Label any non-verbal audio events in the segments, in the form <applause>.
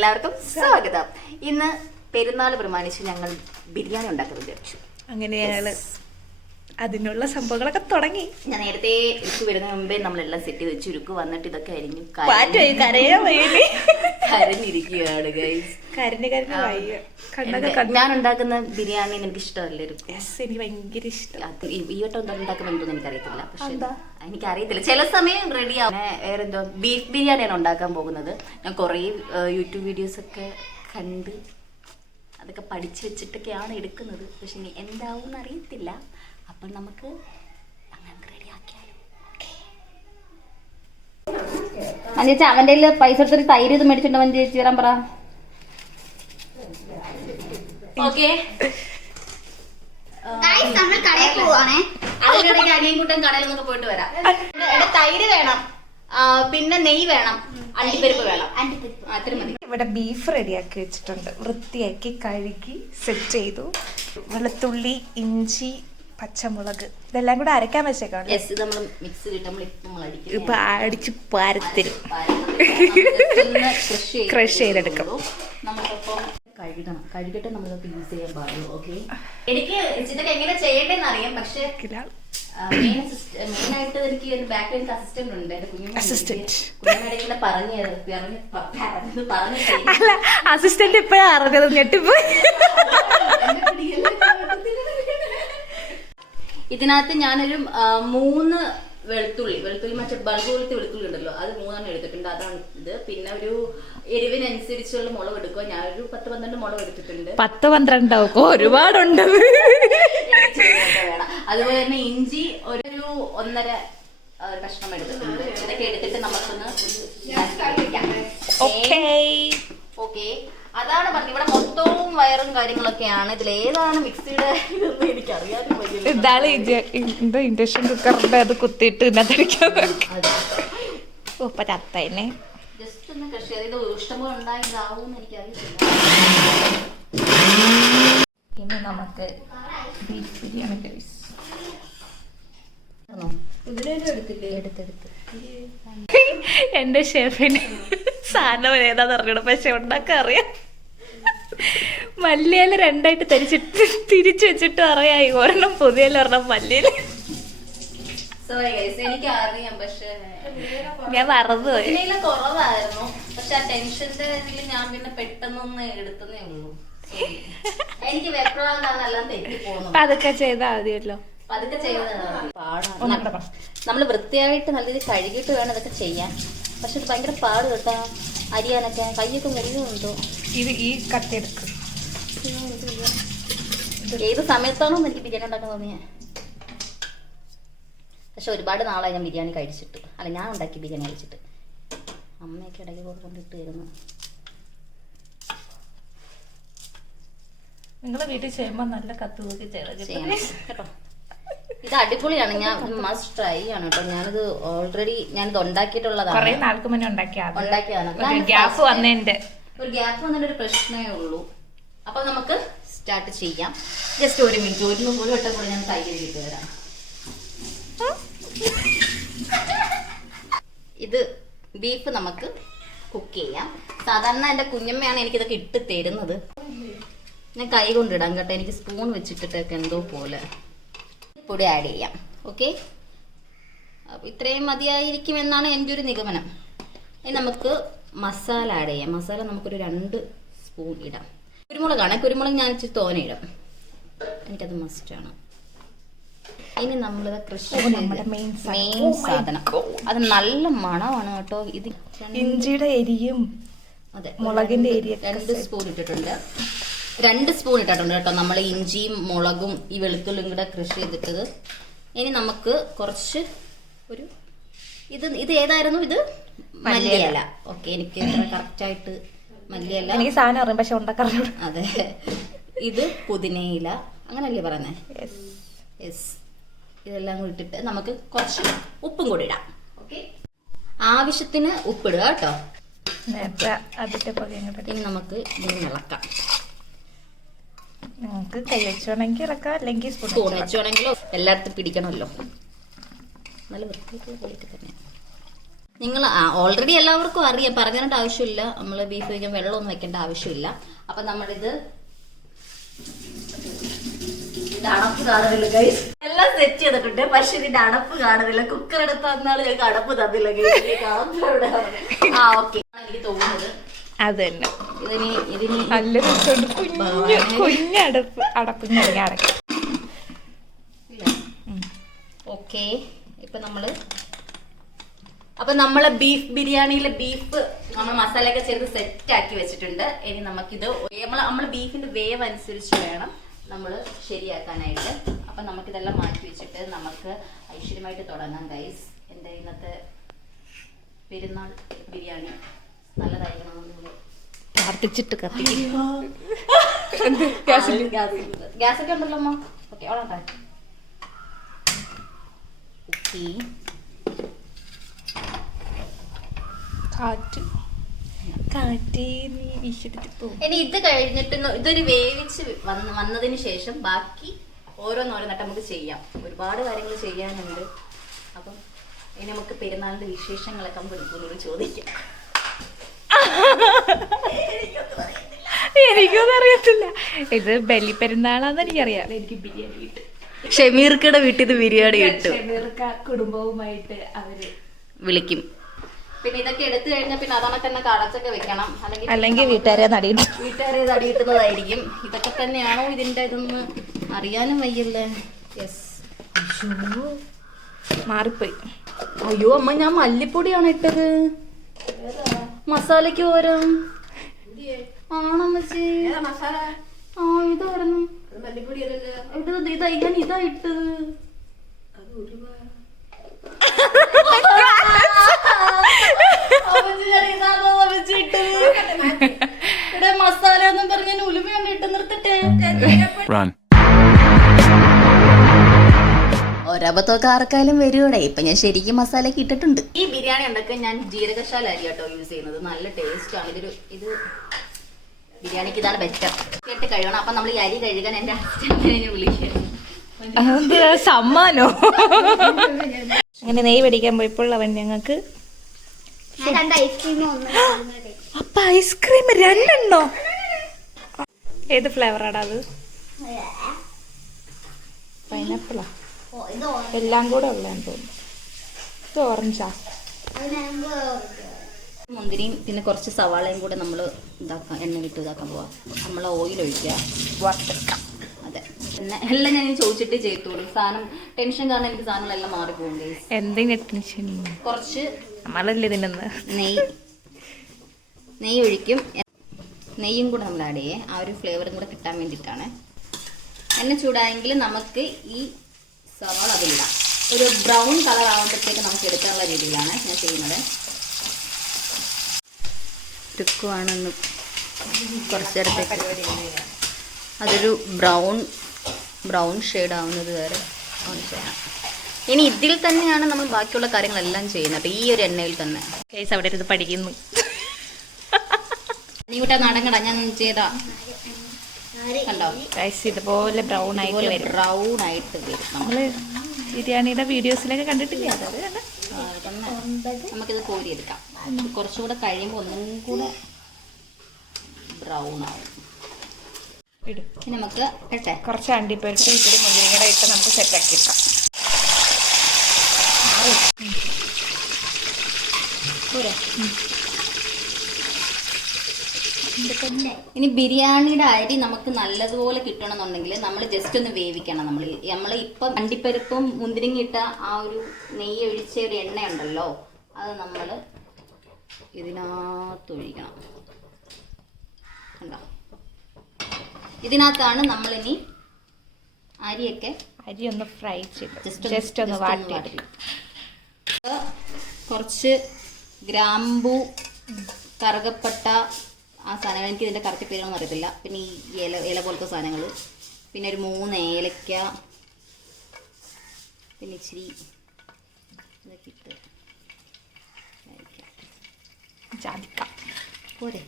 എല്ലാവർക്കും സ്വാഗതം. ഇന്ന് പെരുന്നാൾ പ്രമാണിച്ച് ഞങ്ങൾ ബിരിയാണി ഉണ്ടാക്കാൻ വിചാരിച്ചു അങ്ങനെ അതിനുള്ള സംഭവങ്ങളൊക്കെ തുടങ്ങി. ഞാൻ നേരത്തെ ഉരുക്ക് വരുന്ന മുമ്പേ നമ്മളെല്ലാം സെറ്റ് ചെയ്ത് വെച്ച് ഉരുക്ക് വന്നിട്ട് ഇതൊക്കെ അരിഞ്ഞു കരഞ്ഞിരിക്കുകയാണ് ഞാൻ ഉണ്ടാക്കുന്ന ബിരിയാണി എനിക്ക് ഇഷ്ടമല്ലേ എനിക്ക് ഭയങ്കര ഇഷ്ടം. ഈ വട്ടം എന്താ ഉണ്ടാക്കുന്നുണ്ടോ എനിക്കറിയത്തില്ല. പക്ഷെ? എനിക്കറിയത്തില്ല. ചില സമയം റെഡി ആവും. വേറെ എന്തോ ബീഫ് ബിരിയാണിയാണ് ഉണ്ടാക്കാൻ പോകുന്നത്. ഞാൻ കുറേ യൂട്യൂബ് വീഡിയോസ് ഒക്കെ കണ്ട് അതൊക്കെ പഠിച്ചു വെച്ചിട്ടൊക്കെയാണ് എടുക്കുന്നത്. പക്ഷെ ഇനി എന്താവും അറിയത്തില്ല. അപ്പം നമുക്ക് അങ്ങനെ റെഡി ആക്കിയാലും. ചേച്ചി അവന്റെ കയ്യിൽ പൈസ എടുത്തൊരു തൈര് ഇത് മേടിച്ചിട്ടുണ്ടോ മഞ്ജു ചേച്ചി തരാൻ പറ ഓക്കെ നമ്മൾ കടയിൽ പോവാണേ അതിനിടയ്ക്ക് അനിയൻകുട്ടൻ കടയിൽ നിന്ന് പോയിട്ട് വരാം. ഇവിടെ തൈര് വേണം. ആ, പിന്നെ നെയ് വേണം. അണ്ടിപ്പരിപ്പ് വേണം. അണ്ടിപ്പരിപ്പ്. മതി. ഇവിടെ ബീഫ് റെഡിയാക്കി വെച്ചിട്ടുണ്ട്. വൃത്തിയാക്കി കഴുകി സെറ്റ് ചെയ്തു. വെളുത്തുള്ളി ഇഞ്ചി പച്ചമുളക്. ഇതെല്ലാം കൂടെ അരക്കാൻ വെച്ചേക്കാം യെസ് നമ്മൾ നമ്മൾ ഇപ്പം നമ്മൾ അടിക്കും ഇപ്പൊ അടിച്ച് പാരത്തരും. ക്രഷ് ചെയ്തെടുക്കും. നമ്മളിപ്പം കഴുകണം. കഴുകിട്ട് നമ്മളിതൊക്കെ യൂസ് ചെയ്യാൻ പാടുള്ളൂ ഓക്കെ എനിക്ക് ഇതൊക്കെ എങ്ങനെ ചെയ്യേണ്ടതെന്ന് അറിയാം പക്ഷെ എനിക്ക് ഒരു ബാക്ക് എനിക്ക് അസിസ്റ്റന്റ് ഉണ്ട്. എന്റെ കുഞ്ഞുമ്മ പറഞ്ഞു അസിസ്റ്റന്റ് ഇപ്പഴാ അറിഞ്ഞത്? ഞെട്ടിപ്പോയി. ഇതിനകത്ത് ഞാനൊരു മൂന്ന് വെളുത്തുള്ളി വെളുത്തുള്ളി മറ്റേ ബൾബ് പോലത്തെ വെളുത്തുള്ളി ഉണ്ടല്ലോ അത് മൂന്നെണ്ണം എടുത്തിട്ടുണ്ട്. അതാണ് ഇത്. പിന്നെ ഒരു എരിവിനനുസരിച്ചുള്ള മുളക് എടുക്കുക ഞാനൊരു പത്ത് പന്ത്രണ്ട് മുളക് എടുത്തിട്ടുണ്ട്. പത്ത് പന്ത്രണ്ടാവും ഒരുപാടുണ്ട്. അതുപോലെ തന്നെ ഇഞ്ചി ഒരു ഒന്നര കഷ്ണം എടുത്തിട്ടുണ്ട്. ഇതൊക്കെ എടുത്തിട്ട് നമുക്കൊന്ന് ഓക്കേ. ഓക്കെ. അതാണ് പറഞ്ഞത്. ഇവിടെ മൊത്തവും വയറും കാര്യങ്ങളൊക്കെയാണ്. ഇതിൽ ഏതാണ് മിക്സിയുടെ ഇതൊന്നും എനിക്ക് അറിയാനും പറ്റില്ല ഇതാണ് ഇൻഡക്ഷൻ കുക്കറിന്റെ അത് കുത്തിയിട്ട് ഇന്നത്തെ ഓ പറ്റാത്തന്നെ ജസ്റ്റ് ഒന്ന് കൃഷി ഇഷ്ടംപോലെ ഉണ്ടായതാവും ഇനി നമുക്ക് ബീഫ് ബിരിയാണി കഴിച്ചു. എന്റെ ഷെഫിന് സാധനം ഏതാന്ന് അറിയണം പക്ഷെ ഉണ്ടാക്കാൻ അറിയാം. മല്ലിയില രണ്ടായിട്ട് തിരിച്ചിട്ട് തിരിച്ചു വെച്ചിട്ട് അറിയായി ഒരെണ്ണം പുതിയല ഒരെണ്ണം മല്ലിയില. സോറി ഗൈസ് എനിക്ക് അറിയാം പക്ഷേ ഞാൻ മറന്നുപോയി. കുറവായിരുന്നു. പക്ഷെ ആ ടെൻഷന്റെ ഇതിൽ ഞാൻ പിന്നെ പെട്ടെന്നൊന്ന് എടുത്തതേ ഉള്ളൂ. എനിക്ക് വെപ്രാളാണ് എല്ലാം തെറ്റി പോകുന്നു അതൊക്കെ ചെയ്താൽ മതിയല്ലോ. പതുക്കെ ചെയ്യുന്നതാണ് നമ്മൾ വൃത്തിയായിട്ട് നല്ല രീതിയിൽ കഴുകിയിട്ട് വേണം ഇതൊക്കെ ചെയ്യാൻ. പക്ഷെ ഇത് ഭയങ്കര പാട് കേട്ടാ. അരിയാനൊക്കെ കൈയൊക്കെ മുറിയുന്നുണ്ടോ ഇത് ഈ കത്തിയെടുക്കും ഏത് സമയത്താണോ എനിക്ക് ബിരിയാണി ഉണ്ടാക്കാൻ തോന്നിയത് പക്ഷെ ഒരുപാട് നാളായി ഞാൻ ബിരിയാണി കഴിച്ചിട്ട്. അല്ല ഞാൻ ഉണ്ടാക്കി ബിരിയാണി കഴിച്ചിട്ട്. അമ്മയൊക്കെ ഇടയ്ക്ക് കൊടുക്കൊണ്ടിട്ട് വരുന്നു നിങ്ങളെ വീട്ടിൽ ചെയ്യുമ്പോ നല്ല കത്ത് നോക്കി കേട്ടോ. ഇത് അടിപൊളിയാണ്. ഞാൻ മസ്റ്റ് ട്രൈ ആണ് കേട്ടോ. ഞാനിത് ഓൾറെഡി ഞാനിത് കൊറേ ഉണ്ടാക്കിയിട്ടുള്ളതാണ് നാൾക്ക് മുന്നേ ഉണ്ടാക്കിയ ഉണ്ടാക്കിയതാണ്. ഞാൻ ഗ്യാപ്പ് വന്നതിന്റെ. ഒരു ഗ്യാപ്പ് വന്നതിന്റെ ഒരു പ്രശ്നമേ ഉള്ളൂ. അപ്പൊ നമുക്ക് സ്റ്റാർട്ട് ചെയ്യാം. ജസ്റ്റ് ഒരു മിനിറ്റ് ഒരു ഒരു വട്ടം കൂടെ ഞാൻ കൈ കഴുകിയിട്ട് വരാം ഇത് ബീഫ് നമുക്ക് കുക്ക് ചെയ്യാം. സാധാരണ എന്റെ കുഞ്ഞമ്മയാണ് എനിക്കിതൊക്കെ ഇട്ട് തരുന്നത്. ഞാൻ കൈ കൊണ്ടിടാം കേട്ടോ. എനിക്ക് സ്പൂൺ വെച്ചിട്ടിട്ടൊക്കെ എന്തോ പോലെ. പൊടി ആഡ് ചെയ്യാം. ഓക്കെ അപ്പൊ ഇത്രയും മതിയായിരിക്കും എന്നാണ് എന്റെ ഒരു നിഗമനം. ഇനി നമുക്ക് മസാല ആഡ് ചെയ്യാം. മസാല നമുക്കൊരു രണ്ട് സ്പൂൺ ഇടാം. കുരുമുളകാണ്. കുരുമുളക് ഞാൻ ഇച്ചിരി തോനെ ഇടാം. എനിക്കത് മസ്റ്റാണ് ഇനി നമ്മളിത് കൃഷി നമ്മുടെ മെയിൻ Oh സാധനം അത് നല്ല മണമാണ് കേട്ടോ. ഇത് ഇഞ്ചിയുടെ എരിയും അതെ മുളകിന്റെ എരി രണ്ട് സ്പൂൺ ഇട്ടിട്ടുണ്ട്. രണ്ട് സ്പൂൺ ഇട്ടിട്ടുണ്ട് കേട്ടോ. നമ്മൾ ഇഞ്ചിയും മുളകും ഈ വെളുത്തുള്ളിയും കൂടെ കൃഷി ചെയ്തിട്ടത്. ഇനി നമുക്ക് കുറച്ച് ഒരു ഇത് ഇത് ഏതായിരുന്നു ഇത്? മല്ലിയല. ഓക്കെ എനിക്ക് കറക്റ്റ് ആയിട്ട് മല്ലിയല്ല എനിക്ക് സാധനം അറിയാം പക്ഷെ ഉണ്ടാക്കാറുണ്ട് അതെ. ഇത് പുതിനയില. അങ്ങനല്ലേ യെസ്. യെസ് ഇതെല്ലാം കൂടി ഇട്ടിട്ട് നമുക്ക് കുറച്ച് ഉപ്പും കൂടി ഇടാം. ഓക്കെ. ആവശ്യത്തിന് ഉപ്പിടുക കേട്ടോ. ഇനി നമുക്ക് ഇതിന് ഇളക്കാം. നമുക്ക് കൈ വെച്ചോണെങ്കിൽ ഇളക്കാം അല്ലെങ്കിൽ സ്പൂൺ വെച്ചുവാണെങ്കിലോ എല്ലായിടത്തും പിടിക്കണമല്ലോ. നല്ല വൃത്തിയായിട്ടുള്ള പ്ലേറ്റ് തന്നെ. നിങ്ങൾ ഓൾറെഡി എല്ലാവർക്കും അറിയാം. പറഞ്ഞിട്ട് ആവശ്യമില്ല. നമ്മൾ ബീഫ് വയ്ക്കാൻ വെള്ളമൊന്നും വെക്കേണ്ട ആവശ്യമില്ല. അപ്പം നമ്മളിത് അടപ്പ് കാണുന്നില്ല ഗൈസ് എല്ലാം സെറ്റ് ചെയ്തിട്ടുണ്ട്. പക്ഷെ ഇതിന്റെ അടപ്പ് കാണുന്നില്ല. കുക്കർ എടുത്ത് വന്നാൽ ഞങ്ങൾക്ക് അടപ്പ് തന്നില്ല അടപ്പ് എവിടെ? ആ ഓക്കെ എനിക്ക് തോന്നുന്നത്. അത് തന്നെ ഇതിനി ഇതിനി നല്ല രസമുണ്ട്. കുഞ്ഞു കുഞ്ഞടപ്പ് അടപ്പ് ഞാൻ അടക്കാം ഓക്കെ ഇപ്പൊ നമ്മൾ അപ്പൊ നമ്മൾ ബീഫ് ബിരിയാണിയിലെ ബീഫ് നമ്മൾ മസാലയൊക്കെ ചേർത്ത് സെറ്റ് ആക്കി വെച്ചിട്ടുണ്ട്. ഇനി നമുക്കിത് നമ്മൾ നമ്മൾ ബീഫിന്റെ വേവ് അനുസരിച്ച് വേണം. നമ്മൾ ശരിയാക്കാനായിട്ട്. അപ്പൊ നമുക്കിതെല്ലാം മാറ്റി വെച്ചിട്ട് നമുക്ക് ഐശ്വര്യമായിട്ട് തുടങ്ങാം ഗൈസ് എന്റെ ഇന്നത്തെ പെരുന്നാൾ ബിരിയാണി? നല്ലതായിരിക്കണം പ്രാർത്ഥിച്ചിട്ട് കത്തി ഗ്യാസ് ഒക്കെ ഉണ്ടല്ലോ അമ്മ. ഓക്കെ ഓളാട്ടെ ഓക്കെ കാറ്റ് കാറ്റേ നീ വീശെടുത്ത് പോ ഇനി ഇത് കഴിഞ്ഞിട്ട് ഇതൊരു വേവിച്ച് വന്ന് വന്നതിന് ശേഷം ബാക്കി ഓരോന്നോരോന്നിട്ട് നമുക്ക് ചെയ്യാം. ഒരുപാട് കാര്യങ്ങൾ ചെയ്യാനുണ്ട്. അപ്പം ഇനി നമുക്ക് പെരുന്നാളിന്റെ വിശേഷങ്ങളൊക്കെ നമുക്ക് ചോദിക്കാം. എനിക്കൊന്നും അറിയത്തില്ല. ഇത് ബലി പെരുന്നാളാന്ന് എനിക്കറിയാം. എനിക്ക് ബിരിയാണി കിട്ടും. ഷമീർക്കയുടെ വീട്ടിൽ നിന്ന് ബിരിയാണി കിട്ടും. ഷമീർക്ക കുടുംബവുമായിട്ട് അവർ വിളിക്കും. പിന്നെ ഇതൊക്കെ എടുത്തു കഴിഞ്ഞാൽ പിന്നെ അതാണ് തന്നെ കടച്ചൊക്കെ വെക്കണം. അല്ലെങ്കിൽ അല്ലെങ്കിൽ വീട്ടുകാരെ നടിയിട്ട് വീട്ടുകാരെ തടിയിട്ടുന്നതായിരിക്കും. ഇതൊക്കെ തന്നെയാണോ ഇതിന്റെ ഇതൊന്ന് അറിയാനും വയ്യല്ലേ? യെസ് മാറിപ്പോയി. അയ്യോ അമ്മ ഞാൻ മല്ലിപ്പൊടിയാണ് ഇട്ടത്. മസാലയ്ക്ക് പോരാ ആണമ്മച്ചി ആ ഇതായിരുന്നു ഇത് ഇതാ ഞാൻ ഇതാ ഇട്ടത്. <laughs> മസാല എന്നും പറഞ്ഞ് ഇട്ട് നിർത്തട്ടെ? Run. ഒരബത്തൊക്കെ ആർക്കായാലും വരൂടെ ഇപ്പൊ ഞാൻ ശരിക്കും മസാല കിട്ടിട്ടുണ്ട് ഇട്ടിട്ടുണ്ട്. ഈ ബിരിയാണി ഉണ്ടാക്കാൻ ഞാൻ ജീരകശാല അരി കേട്ടോ യൂസ് ചെയ്യുന്നത്. നല്ല ടേസ്റ്റ് ആണ്. ഇതൊരു ഇത് ബിരിയാണിക്ക് ഇതാണ് ബെറ്റർ കേട്ട് കഴുകണം. അപ്പൊ നമ്മൾ ഈ അരി കഴുകാൻ എന്റെ അച്ഛനെ വിളിക്കാം. സമ്മാനോ? അങ്ങനെ നെയ് പിടിക്കാൻ പോയപ്പോൾ അവൻ ഞങ്ങൾക്ക് ഞാൻ രണ്ട് ഐസ്ക്രീം ഒന്ന് അപ്പൊ ഐസ്ക്രീം രണ്ടെണ്ണോ? ഏത് ഫ്ലേവറാടാ അത്? പൈനാപ്പിളാ ഓ, ഇത് എല്ലാം കൂടെ ഉള്ളതെന്ന് തോന്നുന്നു. ഇത് ഓറഞ്ചാ മുന്തിരിയും പിന്നെ കുറച്ച് സവാളയും കൂടെ നമ്മൾ ഇതാക്കാം എണ്ണയിലിട്ട് ഇതാക്കാൻ പോവാം. നമ്മൾ ഓയിൽ ഒഴിക്കുക വറുത്തെടുക്കാം. അതെ. പിന്നെ എല്ലാം ഞാൻ ചോദിച്ചിട്ട് ചെയ്തോളൂ സാധനം ടെൻഷൻ കാരണം എനിക്ക് സാധനങ്ങളെല്ലാം മാറിപ്പോകും. എന്തെങ്കിലും ടെൻഷൻ കുറച്ച് നമ്മളല്ലേ തിന്നുന്നത് നെയ്യ് നെയ്യ് ഒഴിക്കും. നെയ്യും കൂടെ നമ്മൾ ആഡ് ചെയ്യേ. ആ ഒരു ഫ്ലേവറും കൂടെ കിട്ടാൻ വേണ്ടിയിട്ടാണ്. എണ്ണ ചൂടായെങ്കിൽ നമുക്ക് ഈ സവാള അതില്ല ഒരു ബ്രൗൺ കളർ ആവുമ്പോഴത്തേക്ക് നമുക്ക് എടുക്കാനുള്ള രീതിയിലാണ് ഞാൻ ചെയ്യുന്നത്. ചുക്കുവാണെന്ന് കുറച്ചേരത്തേക്ക് അതൊരു ബ്രൗൺ ബ്രൗൺ ഷെയ്ഡ് ആവുന്നത് വരെ. ഓൺ ചെയ്യണം ഇനി ഇതിൽ തന്നെയാണ് നമ്മൾ ബാക്കിയുള്ള കാര്യങ്ങളെല്ലാം ചെയ്യുന്നത്. അപ്പോൾ ഈ ഒരു എണ്ണയിൽ തന്നെ. കേസ് അവിടെ ഇരുന്ന് പഠിക്കുന്നു. നീ കൂട്ടാ നടങ്ങട ഞാൻ ചെയ്താ. കണ്ടോ? ഗൈസ് ഇതുപോലെ ബ്രൗൺ ആയിട്ട് വരും. ബ്രൗൺ ആയിട്ട് വരും. നമ്മൾ നമ്മൾ ബിരിയാണിയുടെ വീഡിയോസിലൊക്കെ കണ്ടിട്ടില്ലേ? നമുക്കിത് കോരിയെടുക്കാം. എടുക്കാം കുറച്ചുകൂടെ കഴിയുമ്പോൾ ഒന്നും കൂടെ ബ്രൗൺ ആവും. നമുക്ക് ഇട്ടെ. കുറച്ച് അണ്ടിപ്പരിപ്പ് ഇത്തിരി മുന്തിരിങ്ങയുടെ ഇട്ട് നമുക്ക് സെറ്റാക്കി എടുക്കാം പോരെ? ഇനി ബിരിയാണിയുടെ അരി നമുക്ക് നല്ലതുപോലെ കിട്ടണമെന്നുണ്ടെങ്കിൽ നമ്മൾ ജസ്റ്റ് ഒന്ന് വേവിക്കണം. നമ്മൾ നമ്മൾ ഇപ്പം അണ്ടിപ്പരിപ്പും മുന്തിരിങ്ങ ഇട്ട ആ ഒരു നെയ്യ് ഒഴിച്ച ഒരു എണ്ണ ഉണ്ടല്ലോ അത് നമ്മൾ ഇതിനകത്ത് ഒഴിക്കണം. കണ്ടോ? ഇതിനകത്താണ് നമ്മളിനി അരിയൊക്കെ അരി ഒന്ന് ഫ്രൈ ചെയ്ത് ജസ്റ്റ് ജസ്റ്റ് ഒന്ന് വാട്ടി കുറച്ച് ഗ്രാമ്പു കറുകപ്പട്ട ആ സാധനങ്ങൾ. എനിക്ക് ഇതിന്റെ കറക്റ്റ് പേരൊന്നും അറിയത്തില്ല. പിന്നെ ഈ ഇല ഇല പോലത്തെ സാധനങ്ങൾ. പിന്നെ ഒരു മൂന്ന് ഏലക്ക. പിന്നെ ഇച്ചിരി ഇതൊക്കെ ഇട്ട് കഴിക്കാം. ജാതിക്ക. പോരെ.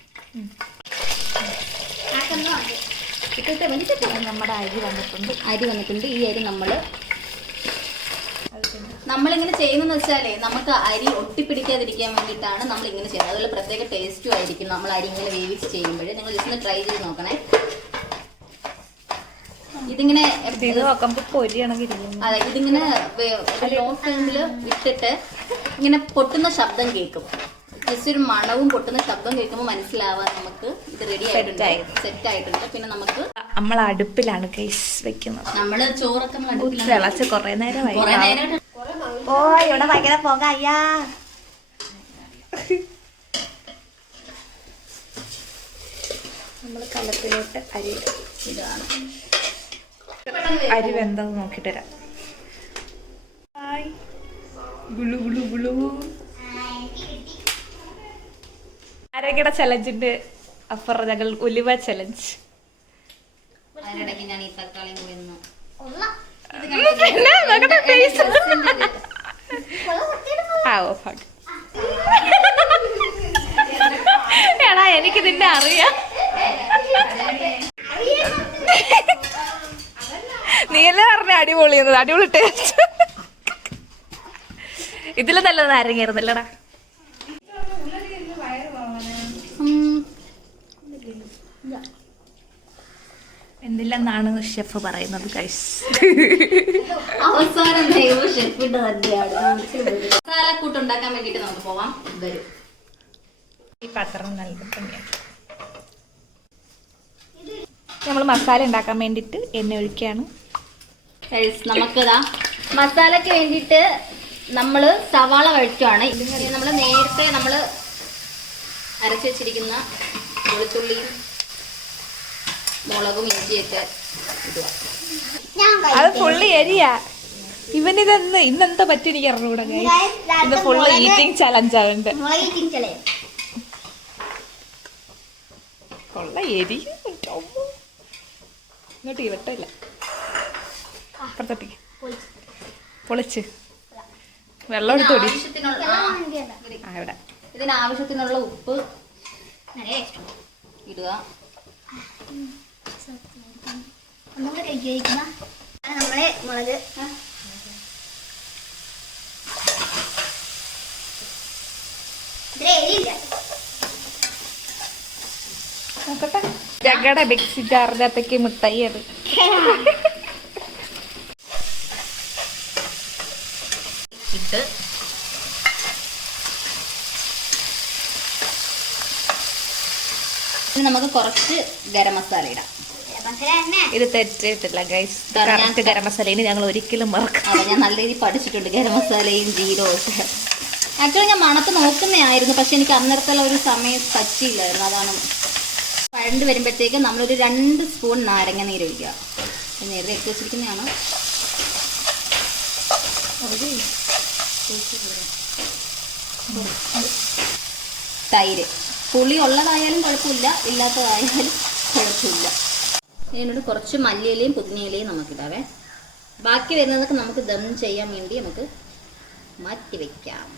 ഇട്ടിട്ട് നമ്മുടെ അരി വന്നിട്ടുണ്ട്. അരി വന്നിട്ടുണ്ട്. ഈ അരി നമ്മൾ നമ്മളിങ്ങനെ ചെയ്യുന്നതെന്ന് വെച്ചാലേ നമുക്ക് അരി ഒട്ടിപ്പിടിക്കാതിരിക്കാൻ വേണ്ടിയിട്ടാണ് നമ്മൾ ഇങ്ങനെ ചെയ്യുന്നത്. അതുപോലെ പ്രത്യേക ടേസ്റ്റും ആയിരിക്കും നമ്മൾ അരി ഇങ്ങനെ വേവിച്ച് ചെയ്യുമ്പോൾ നിങ്ങൾ ജസ്റ്റ് ഒന്ന് ട്രൈ ചെയ്ത് നോക്കണേ. ഇതിങ്ങനെ അതെ ഇതിങ്ങനെ ലോ ഫ്ലെയിമിൽ ഇട്ടിട്ട് ഇങ്ങനെ പൊട്ടുന്ന ശബ്ദം കേൾക്കും. ജസ്റ്റ് ഒരു മണവും പൊട്ടുന്ന ശബ്ദം കേൾക്കുമ്പോൾ മനസ്സിലാവാൻ നമുക്ക് ഇത് റെഡി ആയിട്ടുണ്ട്. സെറ്റ് ആയിട്ടുണ്ട്. പിന്നെ നമുക്ക് നമ്മൾ അടുപ്പിലാണ് കേസ് വെക്കുന്നത്. നമ്മൾ ചോറൊക്കെ തിളച്ച് കൊറേ നേരമായി. കുറെ നേരം ഓ ഇവിടെ ഭയങ്കര പോക അയ്യാ. നമ്മൾ കലത്തിലോട്ട് അരി. ഇതാണ് അരി വെന്തത് നോക്കിട്ട് തരാം ഹായ്. ഗുളു ഗുളു ഗുളു. ആരോഗ്യയുടെ ചലഞ്ചിന്റെ അപ്പുറം ഞങ്ങൾ ഉലുവ ചലഞ്ച്. അതിനിടയ്ക്ക് ഞാൻ ഈ തക്കാളി കൂടി <laughs> ആ. <laughs> എടാ എനിക്ക് നിന്നെ അറിയാം. എല്ലാം പറഞ്ഞ അടിപൊളി അടിപൊളി ടേസ്റ്റ് ഇതിൽ നല്ലത് നാരങ്ങയായിരുന്നല്ലടാ. എന്തില്ലെന്നാണ് ഷെഫ് പറയുന്നത് അവസാനം ദൈവ ഷെഫിന്റെ തന്നെയാണ്. മസാലക്കൂട്ട് ഉണ്ടാക്കാൻ വേണ്ടിട്ട് നമുക്ക് പോവാം. വരും. ഈ പാത്രം നമ്മൾ മസാല ഉണ്ടാക്കാൻ വേണ്ടിയിട്ട് എണ്ണ ഒഴിക്കുകയാണ്. നമുക്കിതാ മസാലക്ക് വേണ്ടിയിട്ട് നമ്മൾ സവാള വഴറ്റുവാണ്. നമ്മൾ നേരത്തെ നമ്മൾ അരച്ചു വെച്ചിരിക്കുന്ന വെളുത്തുള്ളിയും മുളകും ഇഞ്ചിയൊക്കെ ഇടുക. ഞാൻ അത്. ഫുള്ള് എരിയാ. ഇവനിതെന്ന് ഇന്നെന്താ പറ്റി എനിക്ക് അറിഞ്ഞൂടെ ഇത് ഫുള്ള് ഈറ്റിംഗ് ചലഞ്ച് ആവുന്നുണ്ട് കൊള്ള എരി. ഇങ്ങോട്ട് ഇവട്ടില്ല അപ്പുറത്തോട്ടേക്ക് പൊളിച്ച്. വെള്ളം എടുത്ത് ഒടി ആവശ്യത്തിനുള്ള ആ, ആ ഇവിടെ. ഇതിന് ആവശ്യത്തിനുള്ള ഉപ്പ്. നല്ല മുളക്. എരിയില്ല. നോക്കട്ടെ. ഞങ്ങളുടെ മിക്സി ജാറിനകത്തേക്ക് മിഠായി അത്. ഇട്ട്. നമുക്ക് കുറച്ച് ഗരം മസാല ഇടാം. ഇത് തെറ്റിട്ടില്ല ഗൈസ് കറക്റ്റ് ഗരം മസാല ഞങ്ങൾ ഒരിക്കലും മറക്കാം ഞാൻ നല്ല രീതിയിൽ പഠിച്ചിട്ടുണ്ട് ഗരം മസാലയും ജീരവും ഒക്കെ. ആക്ച്വലി ഞാൻ മണത്ത് നോക്കുന്നതായിരുന്നു പക്ഷെ എനിക്ക് അന്നേരത്തുള്ള ഒരു സമയം പറ്റിയില്ലായിരുന്നു. അതാണ് പഴണ്ട് വരുമ്പോഴത്തേക്ക് നമ്മളൊരു രണ്ട് സ്പൂൺ നാരങ്ങ നീര് ഒഴിക്കുക. നേരത്തെ എടുത്ത് വെച്ചിരിക്കുന്നതാണ്. തൈര്. പുളി ഉള്ളതായാലും കുഴപ്പമില്ല ഇല്ലാത്തതായാലും കുഴപ്പമില്ല. ഇതിനോട് കുറച്ച് മല്ലിയിലയും പുതിനയിലയും നമുക്കിടാവേ. ബാക്കി വരുന്നതൊക്കെ നമുക്ക് ദം ചെയ്യാൻ വേണ്ടി നമുക്ക് മാറ്റി വെക്കാം.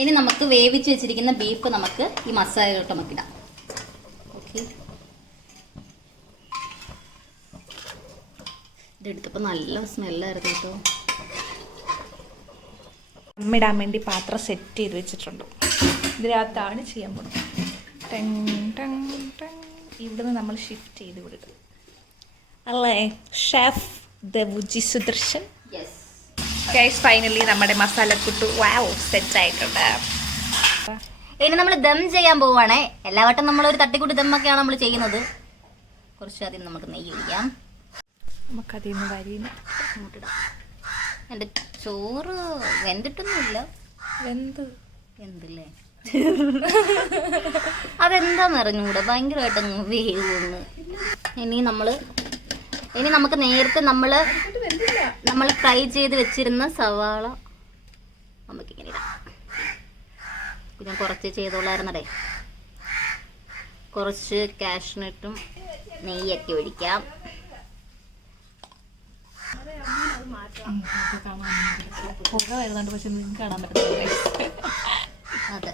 ഇനി നമുക്ക് വേവിച്ച് വെച്ചിരിക്കുന്ന ബീഫ് നമുക്ക് ഈ മസാലയിലോട്ട് നമുക്കിടാം. ഓക്കെ ഇതെടുത്തപ്പോൾ നല്ല സ്മെല്ലായിരുന്നു കേട്ടോ. അമ്മിടാൻ വേണ്ടി പാത്രം സെറ്റ് ചെയ്ത് വെച്ചിട്ടുണ്ട്. ഇതിനകത്താണ് ചെയ്യാൻ പോകുന്നത്. ടെങ് ടെങ് ടെങ്. ഇവിടുന്ന് നമ്മൾ ഷിഫ്റ്റ് ചെയ്ത് വിടുക അല്ലേ? Chef Sudarshan yes guys finally നമ്മുടെ മസാലക്കുട്ട് വാവ് സെറ്റ് ആയിട്ടുണ്ട്. ഇനി നമ്മൾ ദം ചെയ്യാൻ പോവാണേ എല്ലാ വട്ടം നമ്മൾ ഒരു തട്ടിക്കൂട്ടി ദമ്മൊക്കെയാണ് നമ്മൾ ചെയ്യുന്നത്. കുറച്ച് ആദ്യം നമുക്ക് നെയ്യ് ഒഴിക്കാം. നമുക്കതിൽ നിന്ന് വരിന് അങ്ങോട്ടിടാം. എന്റെ ചോറ് വെന്തിട്ടൊന്നുമില്ല. വെന്ത്. വെന്തല്ലേ? അതെന്താ അറിഞ്ഞൂടെ ഭയങ്കരമായിട്ട് വേവ് വേവുന്ന്. ഇനി നമ്മൾ ഇനി നമുക്ക് നേരത്തെ നമ്മൾ നമ്മൾ ഫ്രൈ ചെയ്ത് വെച്ചിരുന്ന സവാള നമുക്ക് ഇങ്ങനെ ഇടാം. ഞാൻ കുറച്ച് ചെയ്തോളായിരുന്നടേ കുറച്ച് കാഷ്നട്ടും നെയ്യൊക്കെ ഒഴിക്കാം. കാണാൻ അതെ.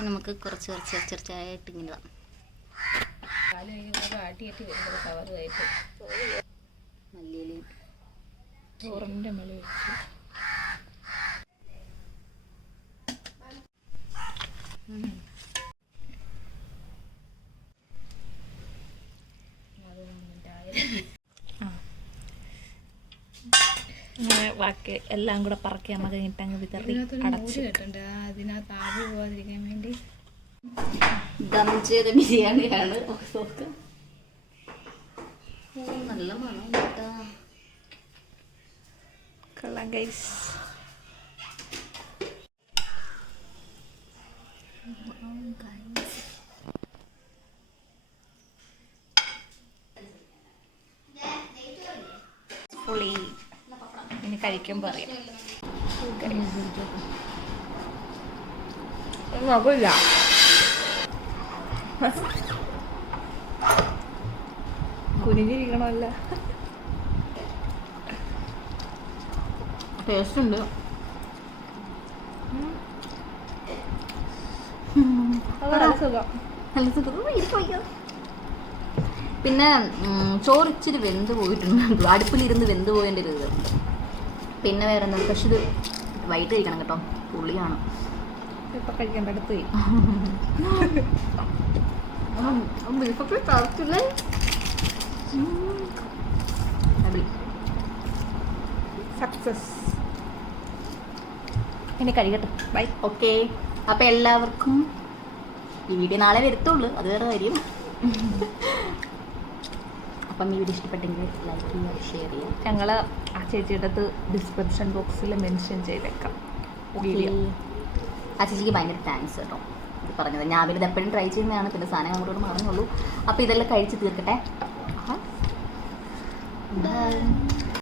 നമുക്ക് കുറച്ച് കുറച്ച് ചെറുച്ചായിട്ട് ഇങ്ങനെ ഇടാം. ബാക്കി എല്ലാം കൂടെ പറക്കി നമുക്ക് കിട്ടാൻ വിതറി അടച്ചു കേട്ടിട്ടുണ്ട് അതിനകത്ത് ആവി പോവാതിരിക്കാൻ വേണ്ടി. ദം ചെയ്ത ബിരിയാണിയാണ് നോക്ക്. നല്ല മണം കേട്ടാ കൊള്ളാം ഗൈസ് പുളി ഇനി കഴിക്കുമ്പോൾ അറിയാം കുഴപ്പമില്ല കുനിഞ്ഞിരിക്കണമല്ല. ടേസ്റ്റ് ഉണ്ട്. പിന്നെ ഉം, ചോറ് ഇച്ചിരി വെന്ത് പോയിട്ടുണ്ട്. അടുപ്പിലിരുന്ന് വെന്ത് പോയതിന്റെ ഒരു ഇത്. പിന്നെ വേറെ എന്താ? പക്ഷെ ഇത് വൈകിട്ട് കഴിക്കണം കേട്ടോ. പുളിയാണ്. ഇപ്പൊ കഴിക്കേണ്ട അടുത്ത് <laughs> പോയി ബീഫൊക്കെ ടേസ്റ്റില്ലേ സക്സസ് ഇനി കഴിക്കട്ടെ ബൈ ഓക്കെ അപ്പം എല്ലാവർക്കും ഈ വീഡിയോ നാളെ വരത്തുള്ളൂ. അത് വേറെ കാര്യം. അപ്പം ഈ വീഡിയോ ഇഷ്ടപ്പെട്ടെങ്കിൽ ലൈക്ക് ചെയ്യുക ഷെയർ ചെയ്യുക. ഞങ്ങൾ ആ ചേച്ചിയുടെ അടുത്ത് ഡിസ്ക്രിപ്ഷൻ ബോക്സിൽ മെൻഷൻ ചെയ്തേക്കാം. വീഡിയോ ആ ചേച്ചിക്ക് ഭയങ്കര താങ്ക്സ് കേട്ടോ. പറഞ്ഞത്. ഞാൻ അവരിത് എപ്പോഴും ട്രൈ ചെയ്യുന്നതാണ്. പിന്നെ സാധനം അങ്ങോട്ട് മറന്നുള്ളൂ. അപ്പോൾ ഇതെല്ലാം കഴിച്ച് തീർക്കട്ടെ. Bye.